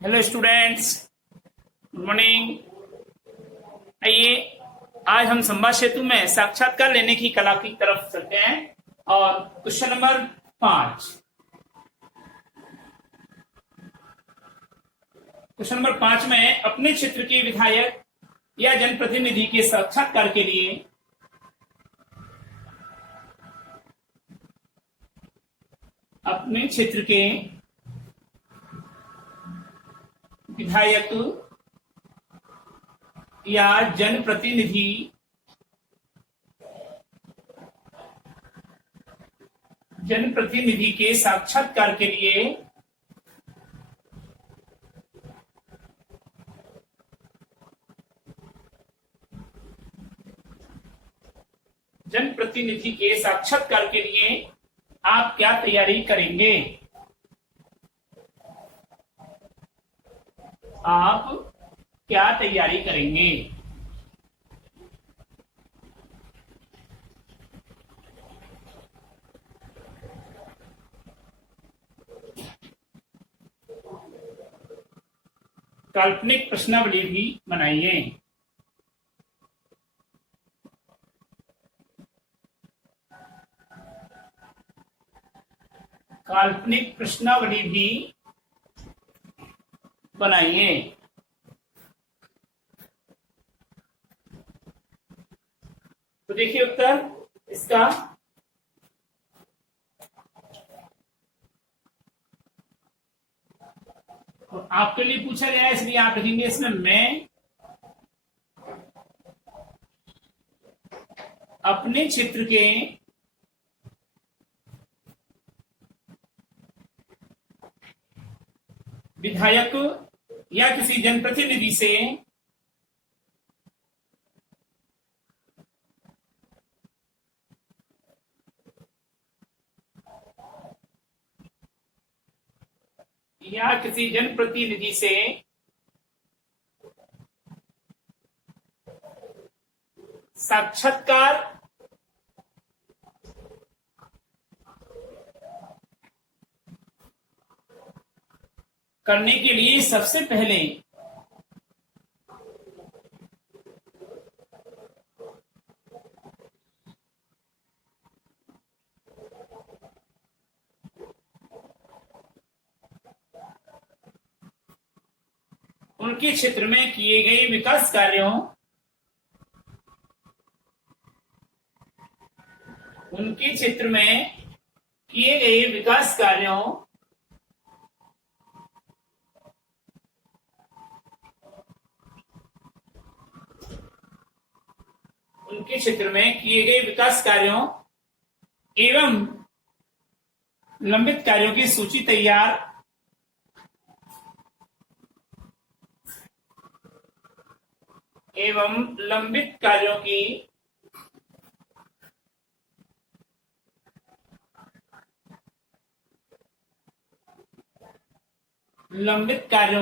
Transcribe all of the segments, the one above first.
Hello students, good morning. आइए, आज हम संवाद सेतु में साक्षात्कार लेने की कला की तरफ चलते हैं। और क्वेश्चन नंबर 5। क्वेश्चन नंबर 5 में अपने क्षेत्र के विधायक या जनप्रतिनिधि के साक्षात्कार के लिए अपने क्षेत्र के विधायक या जनप्रतिनिधि के साक्षात्कार के लिए आप क्या तैयारी करेंगे? आप क्या तैयारी करेंगे? काल्पनिक प्रश्नावली भी बनाइए। काल्पनिक प्रश्नावली भी बनाइए। तो देखिए उत्तर इसका। तो आपके लिए पूछा गया है, इसलिए आप लिखेंगे इसमें मैं अपने क्षेत्र के विधायक या किसी जनप्रतिनिधि से साक्षात्कार करने के लिए सबसे पहले उनके क्षेत्र में किए गए विकास कार्यों उनके क्षेत्र में किए गए विकास कार्यों उनके क्षेत्र में किए गए विकास कार्यों एवं लंबित कार्यों की सूची तैयार एवं लंबित कार्यों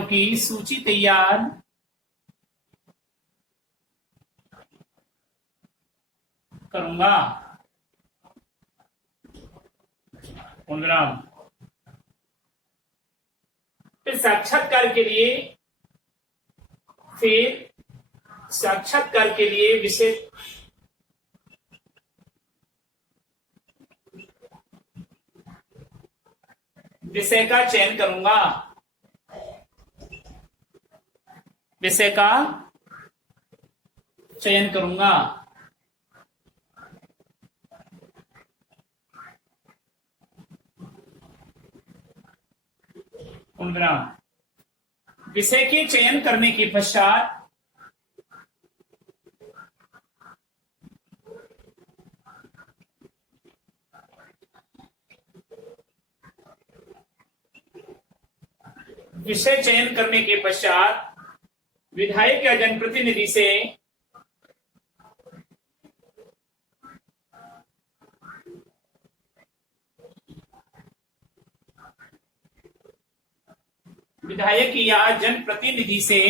की सूची तैयार करूंगा। फिर साक्षात्कार के लिए विषय का चयन करूंगा। विषय का चयन करूंगा। विषय के चयन करने के पश्चात विधायक या जनप्रतिनिधि से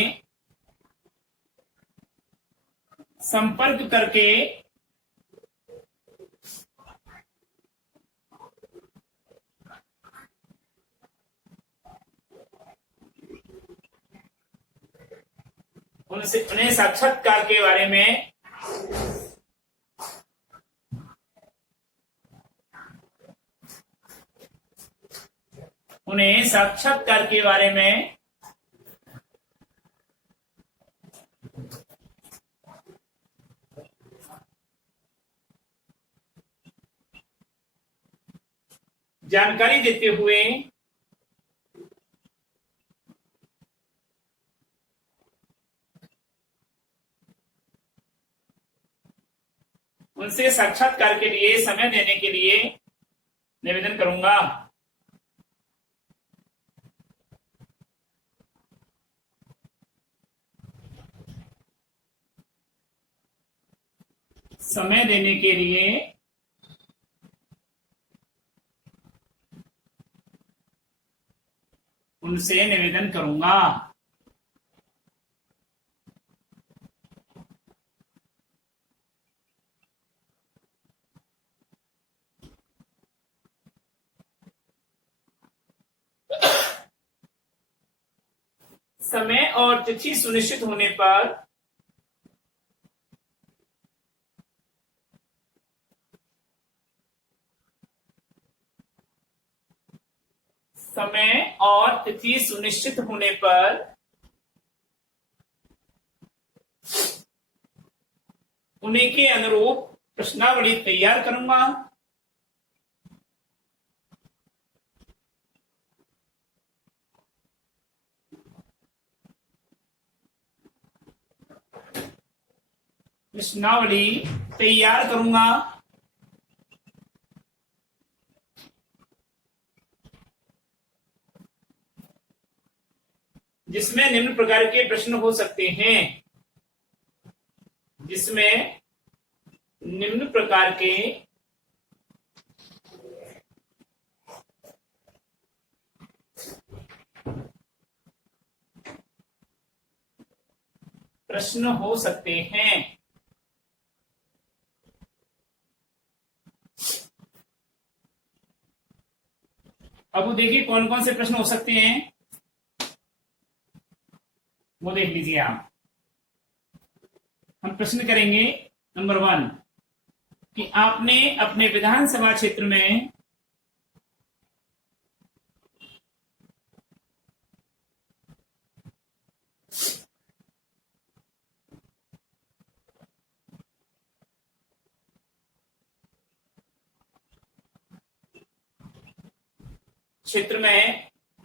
संपर्क करके उनसे उन्हें साक्षात्कार के बारे में जानकारी देते हुए उनसे साक्षात्कार के लिए समय देने के लिए निवेदन करूंगा। समय देने के लिए उनसे निवेदन करूंगा। समय और तिथि सुनिश्चित होने पर उन्हीं के अनुरूप प्रश्नावली तैयार करूंगा। जिसमें निम्न प्रकार के प्रश्न हो सकते हैं। अब देखिए कौन कौन से प्रश्न हो सकते हैं, वो देख लीजिए आप। हम प्रश्न करेंगे नंबर 1 कि आपने अपने विधानसभा क्षेत्र में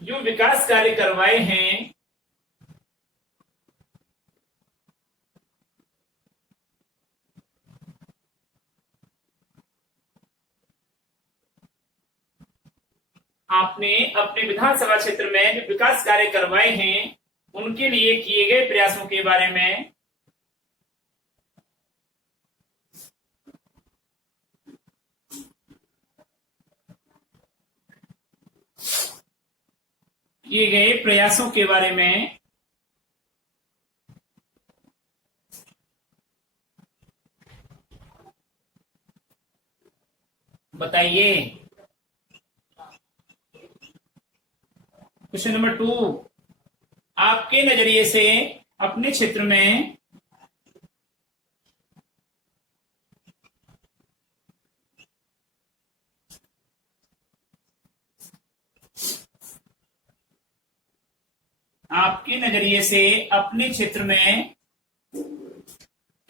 जो विकास कार्य करवाए हैं आपने अपने विधानसभा क्षेत्र में जो विकास कार्य करवाए हैं उनके लिए किए गए प्रयासों के बारे में बताइए। क्वेश्चन नंबर 2, आपके नजरिए से अपने क्षेत्र में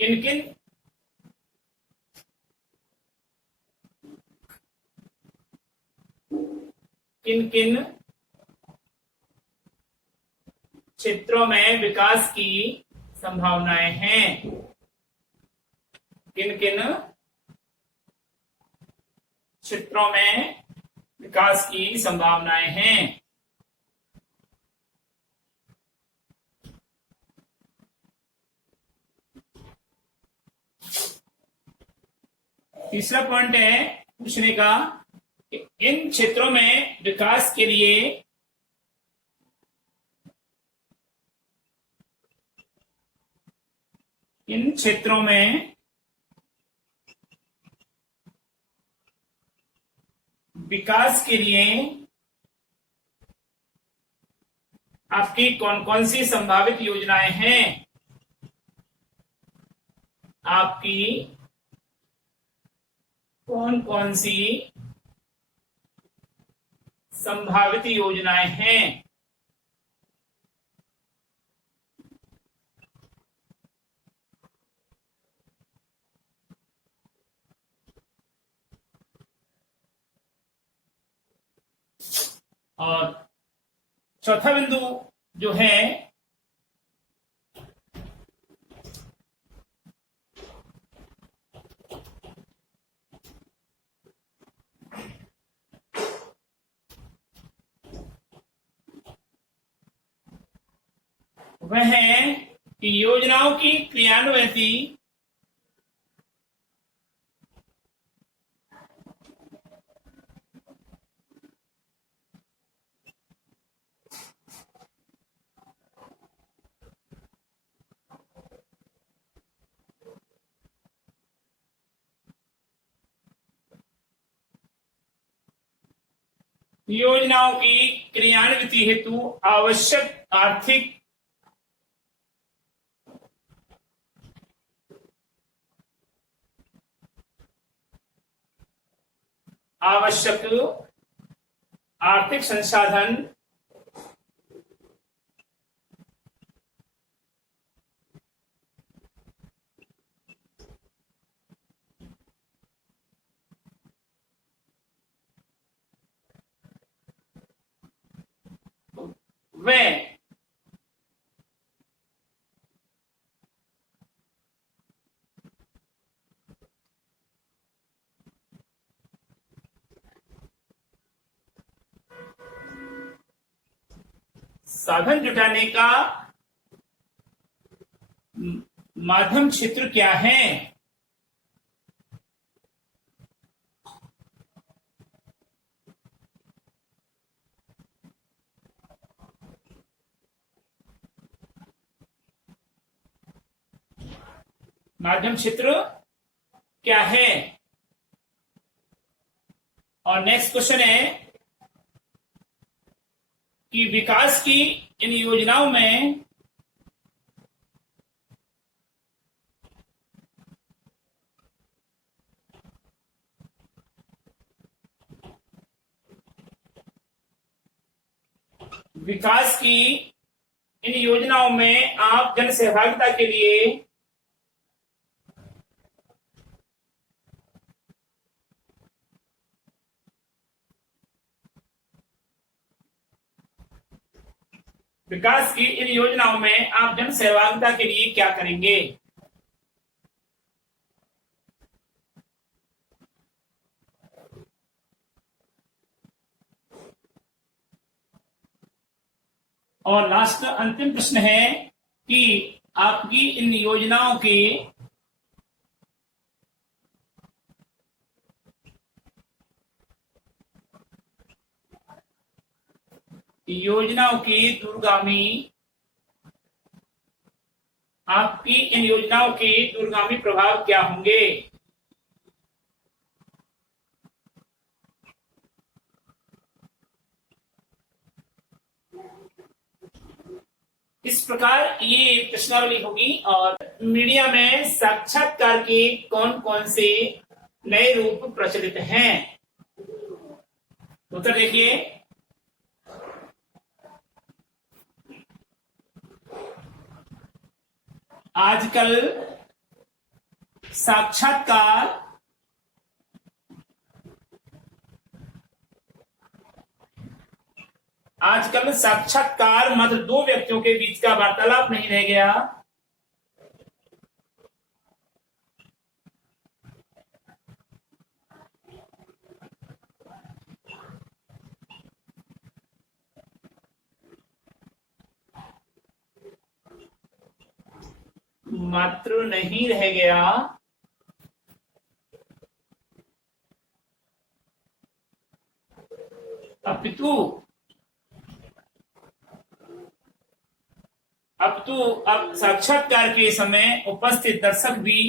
किन किन क्षेत्रों में विकास की संभावनाएं हैं। किन किन क्षेत्रों में विकास की संभावनाएं हैं। तीसरा पॉइंट है पूछने का कि इन क्षेत्रों में विकास के लिए आपकी कौन कौन सी संभावित योजनाएं हैं। आपकी कौन कौन सी संभावित योजनाएं हैं? और चौथा बिंदु जो है वह है कि योजनाओं की क्रियान्वयति योजनाओं की क्रियान्विति हेतु आवश्यक आर्थिक संसाधन व साधन जुटाने का माध्यम क्षेत्र क्या है? माध्यम क्षेत्र क्या है? और नेक्स्ट क्वेश्चन है कि विकास की इन योजनाओं में विकास की इन योजनाओं में आप जन सहभागिता के लिए विकास की इन योजनाओं में आप जन सहभागिता के लिए क्या करेंगे? और लास्ट अंतिम प्रश्न है कि आपकी इन योजनाओं की दूरगामी आपकी इन योजनाओं के दूरगामी प्रभाव क्या होंगे? इस प्रकार ये प्रश्नावली होगी। और मीडिया में साक्षात्कार के कौन कौन से नए रूप प्रचलित हैं? उत्तर देखिए। आजकल साक्षात्कार मात्र दो व्यक्तियों के बीच का वार्तालाप नहीं रह गया, मात्र नहीं रह गया, अपितु अब साक्षात्कार के समय उपस्थित दर्शक भी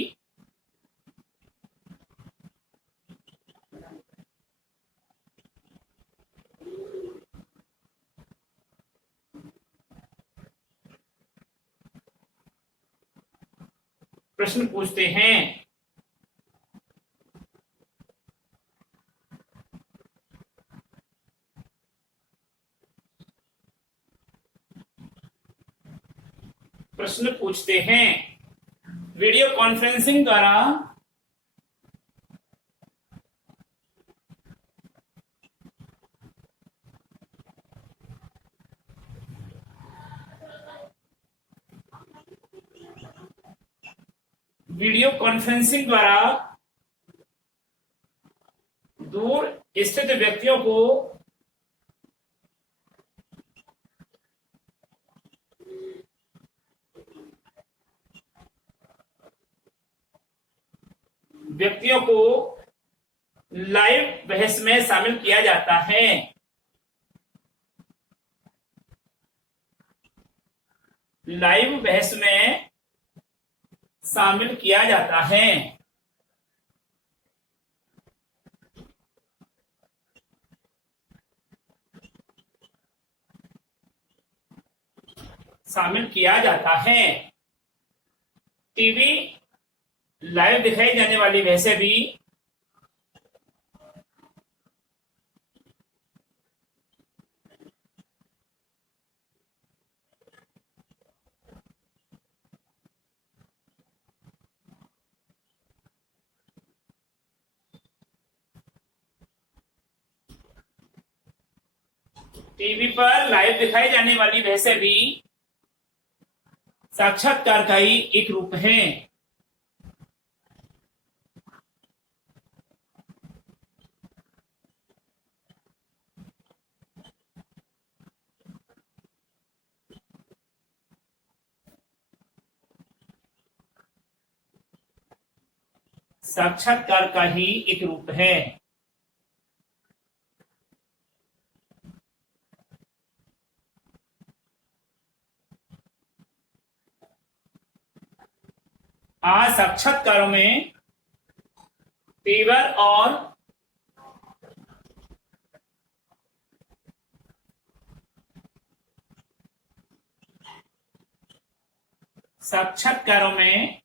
प्रश्न पूछते हैं। प्रश्न पूछते हैं वीडियो कॉन्फ्रेंसिंग द्वारा दूर स्थित व्यक्तियों को लाइव बहस में शामिल किया जाता है। लाइव बहस में शामिल किया जाता है। शामिल किया जाता है। टीवी लाइव दिखाई जाने वाली बहसें भी टीवी पर लाइव दिखाई जाने वाली बहसें भी साक्षात्कार का ही एक रूप है। साक्षात्कार का ही एक रूप है। आज साक्षात्कारों में पेवर और साक्षात्कारों में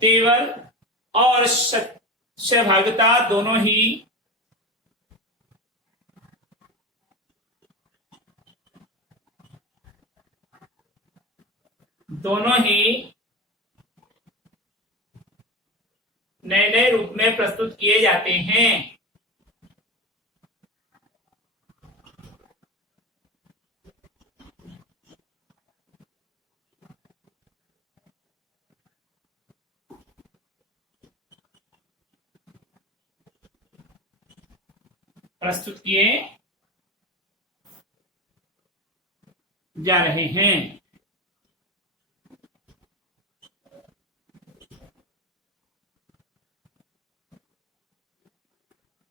तेवर और सहभागिता दोनों ही नए नए रूप में प्रस्तुत किए जाते हैं। प्रस्तुत किए जा रहे हैं।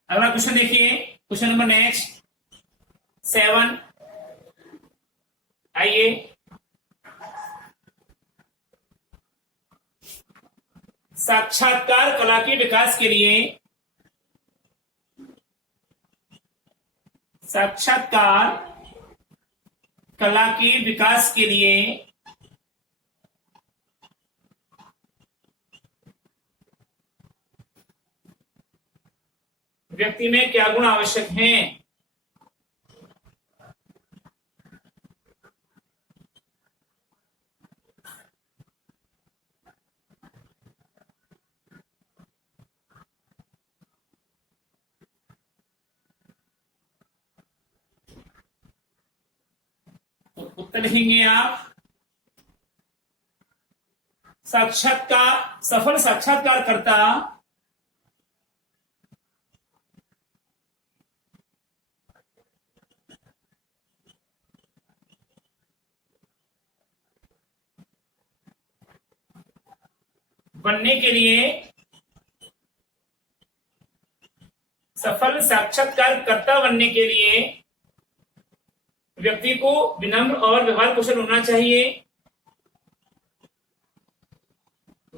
अगला क्वेश्चन देखिए, क्वेश्चन नंबर नेक्स्ट 7। आइए, साक्षात्कार कला के विकास के लिए साक्षात्कार कला के विकास के लिए व्यक्ति में क्या गुण आवश्यक हैं? तो उत्तर लिखेंगे आप, सफल साक्षात्कारकर्ता बनने के लिए सफल साक्षात्कारकर्ता बनने के लिए व्यक्ति को विनम्र और व्यवहार कुशल होना चाहिए।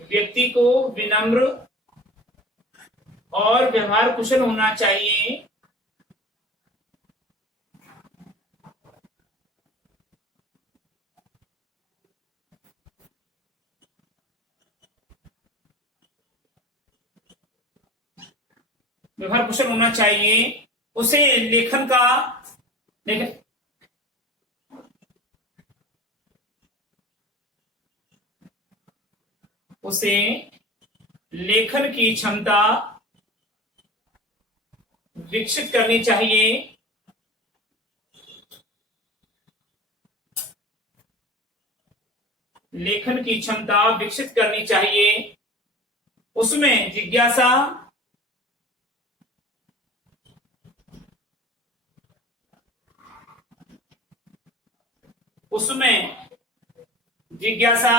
व्यक्ति को विनम्र और व्यवहार कुशल होना चाहिए। व्यवहार कुशल होना चाहिए, उसे लेखन का लेखन उसे लेखन की क्षमता विकसित करनी चाहिए, लेखन की क्षमता विकसित करनी चाहिए, उसमें जिज्ञासा उसमें जिज्ञासा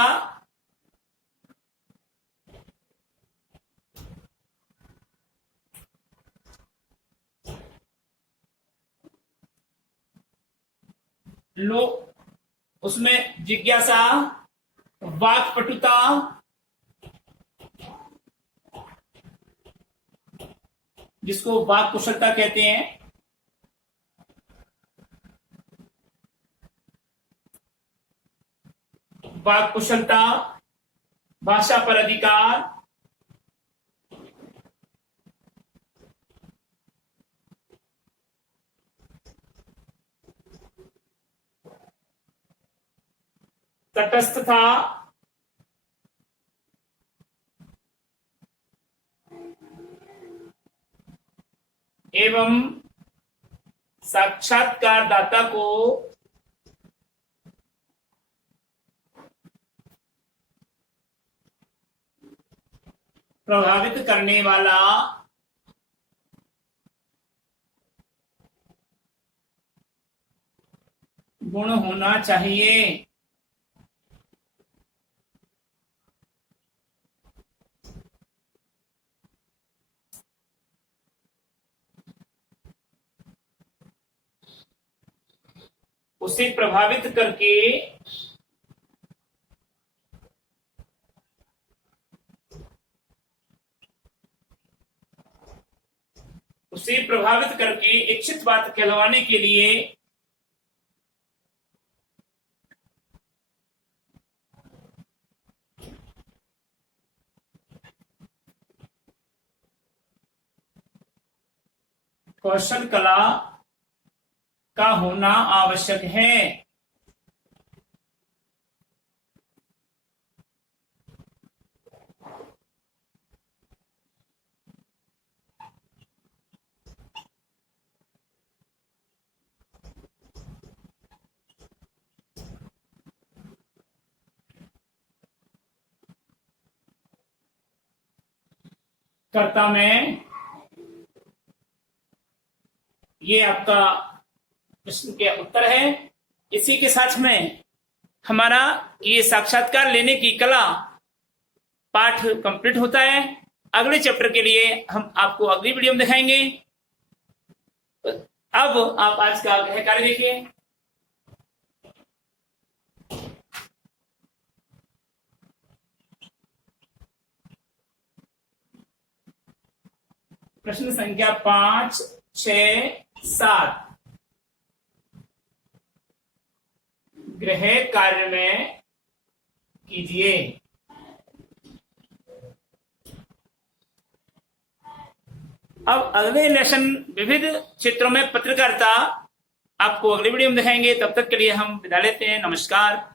लो उसमें जिज्ञासा, वाक्पटुता, जिसको वाक कुशलता कहते हैं, वाक कुशलता, भाषा पर अधिकार, तटस्थता, एवं साक्षात्कारदाता को प्रभावित करने वाला गुण होना चाहिए। उसे प्रभावित करके इच्छित बात कहलवाने के लिए कौशल कला का होना आवश्यक है। कर्ता में ये आपका प्रश्न के उत्तर है। इसी के साथ में हमारा ये साक्षात्कार लेने की कला पाठ कंप्लीट होता है। अगले चैप्टर के लिए हम आपको अगली वीडियो में दिखाएंगे। अब आप आज का गृह कार्य देखिए। प्रश्न संख्या 5, 6, 7 गृह कार्य में कीजिए। अब अगले लेसन विविध क्षेत्रों में पत्रकारिता आपको अगले वीडियो में दिखाएंगे। तब तक के लिए हम विदा लेते हैं। नमस्कार।